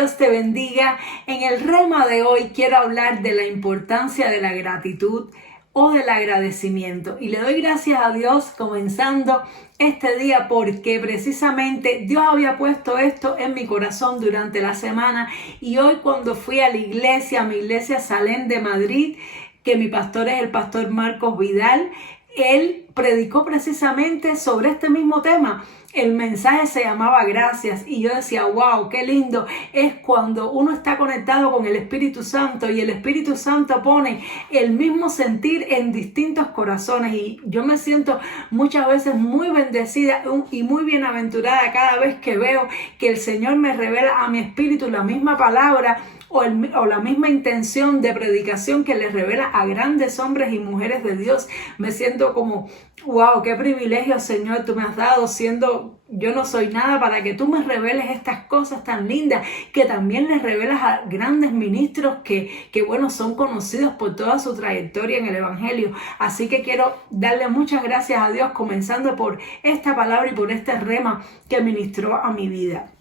Dios te bendiga. En el rema de hoy quiero hablar de la importancia de la gratitud o del agradecimiento. Y le doy gracias a Dios comenzando este día porque precisamente Dios había puesto esto en mi corazón durante la semana. Y hoy cuando fui a la iglesia, a mi iglesia Salem de Madrid, que mi pastor es el pastor Marcos Vidal, él predicó precisamente sobre este mismo tema. El mensaje se llamaba Gracias y yo decía, wow, qué lindo es cuando uno está conectado con el Espíritu Santo y el Espíritu Santo pone el mismo sentir en distintos corazones, y yo me siento muchas veces muy bendecida y muy bienaventurada cada vez que veo que el Señor me revela a mi espíritu la misma palabra o la misma intención de predicación que le revela a grandes hombres y mujeres de Dios. Me siento como, wow, qué privilegio, Señor, tú me has dado, siendo yo no soy nada, para que tú me reveles estas cosas tan lindas, que también les revelas a grandes ministros que bueno, son conocidos por toda su trayectoria en el Evangelio. Así que quiero darle muchas gracias a Dios, comenzando por esta palabra y por este rema que ministró a mi vida.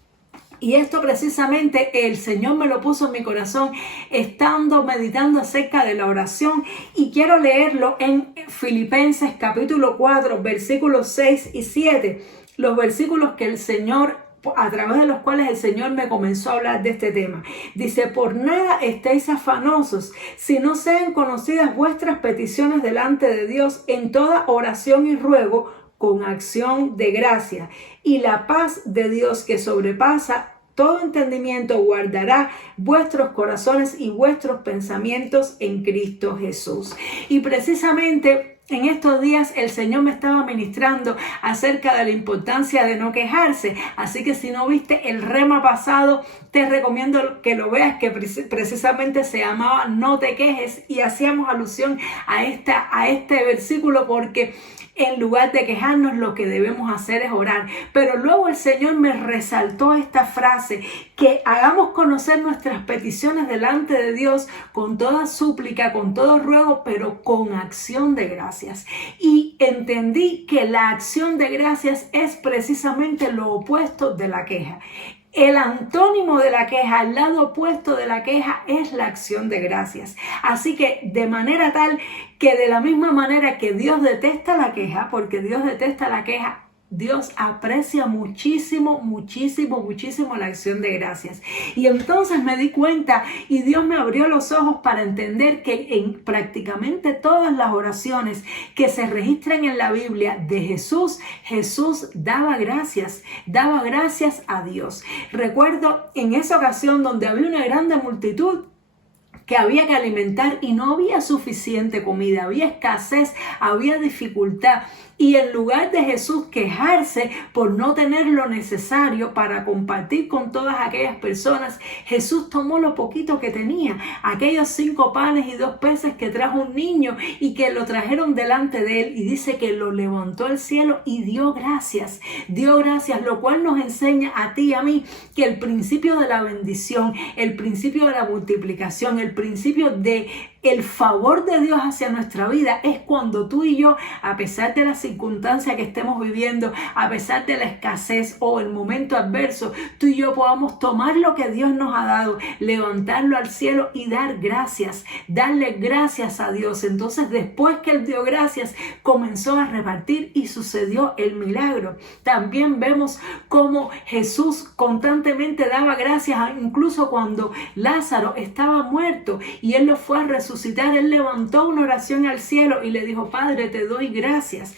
Y esto precisamente el Señor me lo puso en mi corazón estando meditando acerca de la oración, y quiero leerlo en Filipenses capítulo 4 versículos 6 y 7, los versículos que el Señor, a través de los cuales el Señor me comenzó a hablar de este tema. Dice: por nada estéis afanosos, si no sean conocidas vuestras peticiones delante de Dios en toda oración y ruego, con acción de gracia, y la paz de Dios, que sobrepasa todo entendimiento, guardará vuestros corazones y vuestros pensamientos en Cristo Jesús. Y precisamente en estos días el Señor me estaba ministrando acerca de la importancia de no quejarse. Así que si no viste el rema pasado, te recomiendo que lo veas, que precisamente se llamaba No te quejes, y hacíamos alusión a este versículo, porque en lugar de quejarnos, lo que debemos hacer es orar. Pero luego el Señor me resaltó esta frase: que hagamos conocer nuestras peticiones delante de Dios con toda súplica, con todo ruego, pero con acción de gracias. Y entendí que la acción de gracias es precisamente lo opuesto de la queja. El antónimo de la queja, el lado opuesto de la queja, es la acción de gracias. Así que de manera tal que, de la misma manera que Dios detesta la queja, porque Dios detesta la queja, Dios aprecia muchísimo, muchísimo, muchísimo la acción de gracias. Y entonces me di cuenta, y Dios me abrió los ojos para entender que en prácticamente todas las oraciones que se registran en la Biblia de Jesús, Jesús daba gracias a Dios. Recuerdo en esa ocasión donde había una grande multitud que había que alimentar y no había suficiente comida, había escasez, había dificultad. Y en lugar de Jesús quejarse por no tener lo necesario para compartir con todas aquellas personas, Jesús tomó lo poquito que tenía, aquellos 5 panes y 2 peces que trajo un niño y que lo trajeron delante de él, y dice que lo levantó al cielo y dio gracias, lo cual nos enseña a ti y a mí que el principio de la bendición, el principio de la multiplicación, el principio de el favor de Dios hacia nuestra vida es cuando tú y yo, a pesar de la circunstancia que estemos viviendo, a pesar de la escasez o el momento adverso, tú y yo podamos tomar lo que Dios nos ha dado, levantarlo al cielo y dar gracias, darle gracias a Dios. Entonces, después que Él dio gracias, comenzó a repartir y sucedió el milagro. También vemos cómo Jesús constantemente daba gracias, incluso cuando Lázaro estaba muerto y Él lo fue a resucitar. Él levantó una oración al cielo y le dijo: Padre, te doy gracias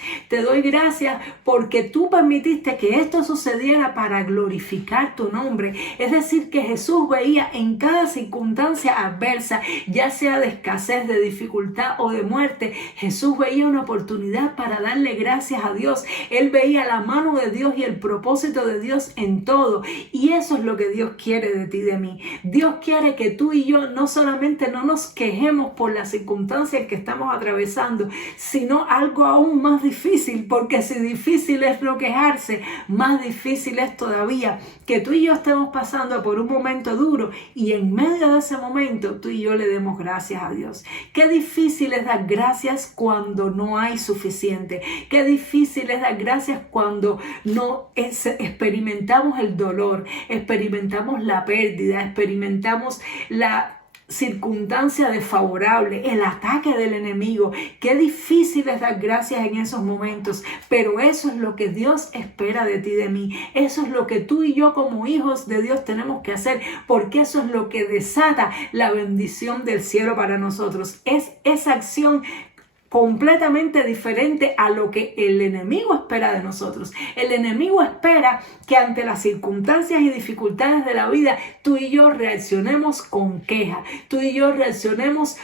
porque tú permitiste que esto sucediera para glorificar tu nombre. Es decir, que Jesús veía en cada circunstancia adversa, ya sea de escasez, de dificultad o de muerte, Jesús veía una oportunidad para darle gracias a Dios. Él veía la mano de Dios y el propósito de Dios en todo, y eso es lo que Dios quiere de ti y de mí. Dios quiere que tú y yo no solamente no nos quejemos quejemos por las circunstancias que estamos atravesando, sino algo aún más difícil, porque si difícil es no quejarse, más difícil es todavía que tú y yo estemos pasando por un momento duro y en medio de ese momento tú y yo le demos gracias a Dios. Qué difícil es dar gracias cuando no hay suficiente. Qué difícil es dar gracias cuando no experimentamos el dolor, experimentamos la pérdida, experimentamos la circunstancia desfavorable, el ataque del enemigo. Qué difícil es dar gracias en esos momentos, pero eso es lo que Dios espera de ti y de mí. Eso es lo que tú y yo como hijos de Dios tenemos que hacer, porque eso es lo que desata la bendición del cielo para nosotros. Es esa acción completamente diferente a lo que el enemigo espera de nosotros. El enemigo espera que ante las circunstancias y dificultades de la vida, tú y yo reaccionemos con queja, tú y yo reaccionemos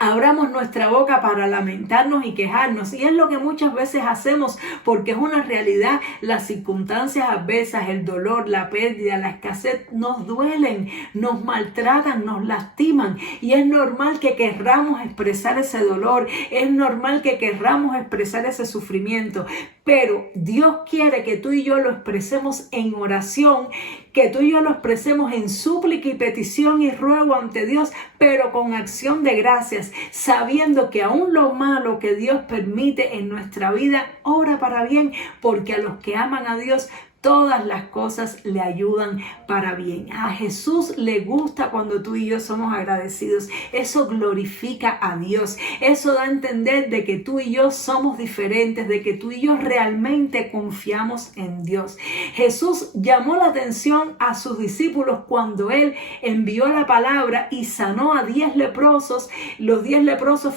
abramos nuestra boca para lamentarnos y quejarnos, y es lo que muchas veces hacemos, porque es una realidad. Las circunstancias adversas, el dolor, la pérdida, la escasez nos duelen, nos maltratan, nos lastiman, y es normal que querramos expresar ese dolor, es normal que querramos expresar ese sufrimiento, pero Dios quiere que tú y yo lo expresemos en oración, que tú y yo lo expresemos en súplica y petición y ruego ante Dios, pero con acción de gracias, sabiendo que aún lo malo que Dios permite en nuestra vida obra para bien, porque a los que aman a Dios todas las cosas le ayudan para bien. A Jesús le gusta cuando tú y yo somos agradecidos. Eso glorifica a Dios. Eso da a entender de que tú y yo somos diferentes, de que tú y yo realmente confiamos en Dios. Jesús llamó la atención a sus discípulos cuando Él envió la palabra y sanó a 10 leprosos. Los 10 leprosos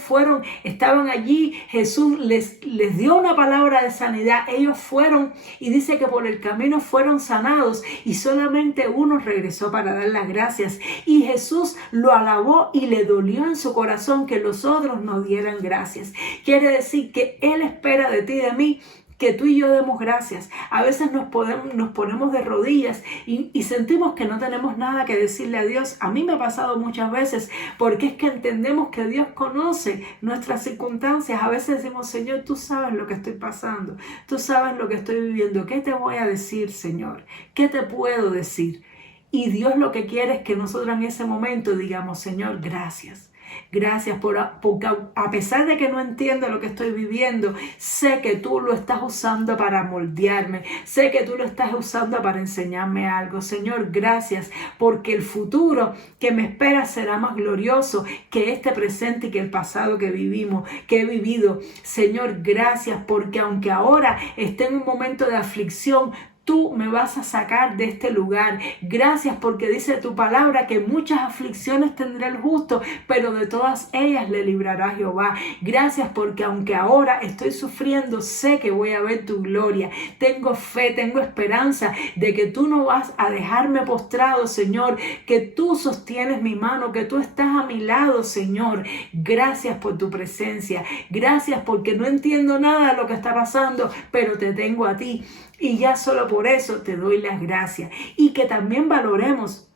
estaban allí. Jesús les dio una palabra de sanidad. Ellos fueron y dice que por el camino fueron sanados y solamente uno regresó para dar las gracias, y Jesús lo alabó y le dolió en su corazón que los otros no dieran gracias. Quiere decir que Él espera de ti y de mí que tú y yo demos gracias. A veces nos ponemos de rodillas y sentimos que no tenemos nada que decirle a Dios. A mí me ha pasado muchas veces, porque es que entendemos que Dios conoce nuestras circunstancias. A veces decimos: Señor, tú sabes lo que estoy pasando, tú sabes lo que estoy viviendo. ¿Qué te voy a decir, Señor? ¿Qué te puedo decir? Y Dios lo que quiere es que nosotros en ese momento digamos: Señor, gracias. Gracias porque a pesar de que no entiendo lo que estoy viviendo, sé que tú lo estás usando para moldearme, sé que tú lo estás usando para enseñarme algo. Señor, gracias, porque el futuro que me espera será más glorioso que este presente y que el pasado que he vivido. Señor, gracias, porque aunque ahora esté en un momento de aflicción, tú me vas a sacar de este lugar. Gracias porque dice tu palabra que muchas aflicciones tendrá el justo, pero de todas ellas le librará Jehová. Gracias porque aunque ahora estoy sufriendo, sé que voy a ver tu gloria. Tengo fe, tengo esperanza de que tú no vas a dejarme postrado, Señor, que tú sostienes mi mano, que tú estás a mi lado, Señor. Gracias por tu presencia. Gracias porque no entiendo nada de lo que está pasando, pero te tengo a ti. Y ya solo por eso te doy las gracias. Y que también valoremos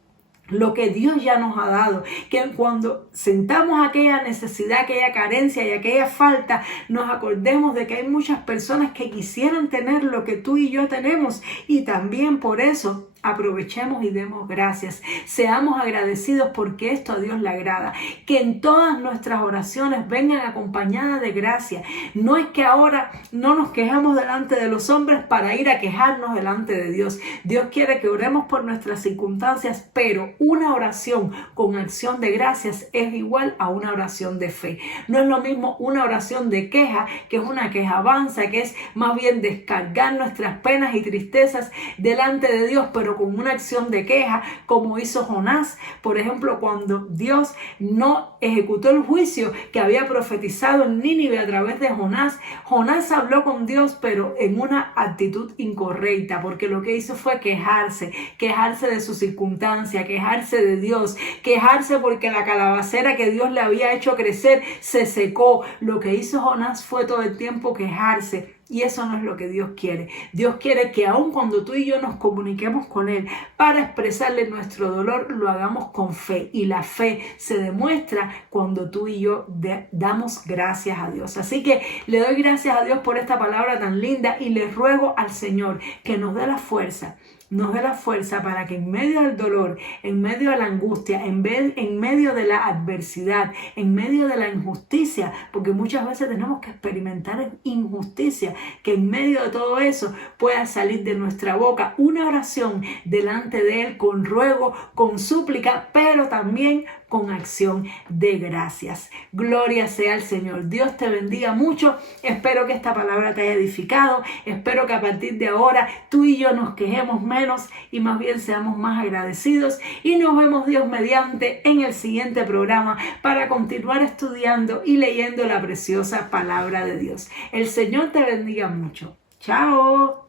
lo que Dios ya nos ha dado, que cuando sentamos aquella necesidad, aquella carencia y aquella falta, nos acordemos de que hay muchas personas que quisieran tener lo que tú y yo tenemos, y también por eso aprovechemos y demos gracias. Seamos agradecidos porque esto a Dios le agrada. Que en todas nuestras oraciones vengan acompañadas de gracia. No es que ahora no nos quejamos delante de los hombres para ir a quejarnos delante de Dios. Dios quiere que oremos por nuestras circunstancias, pero una oración con acción de gracias es igual a una oración de fe. No es lo mismo una oración de queja, que es una quejabanza, que es más bien descargar nuestras penas y tristezas delante de Dios, pero con una acción de queja, como hizo Jonás, por ejemplo, cuando Dios no ejecutó el juicio que había profetizado en Nínive a través de Jonás. Jonás habló con Dios, pero en una actitud incorrecta, porque lo que hizo fue quejarse de su circunstancia, quejarse de Dios, quejarse porque la calabacera que Dios le había hecho crecer se secó. Lo que hizo Jonás fue todo el tiempo quejarse. Y eso no es lo que Dios quiere. Dios quiere que aun cuando tú y yo nos comuniquemos con Él para expresarle nuestro dolor, lo hagamos con fe. Y la fe se demuestra cuando tú y yo damos gracias a Dios. Así que le doy gracias a Dios por esta palabra tan linda y le ruego al Señor que nos dé la fuerza. Nos dé la fuerza para que en medio del dolor, en medio de la angustia, en medio de la adversidad, en medio de la injusticia, porque muchas veces tenemos que experimentar injusticia, que en medio de todo eso pueda salir de nuestra boca una oración delante de Él con ruego, con súplica, pero también con acción de gracias. Gloria sea al Señor. Dios te bendiga mucho. Espero que esta palabra te haya edificado. Espero que a partir de ahora tú y yo nos quejemos menos y más bien seamos más agradecidos. Y nos vemos, Dios mediante, en el siguiente programa para continuar estudiando y leyendo la preciosa palabra de Dios. El Señor te bendiga mucho. Chao.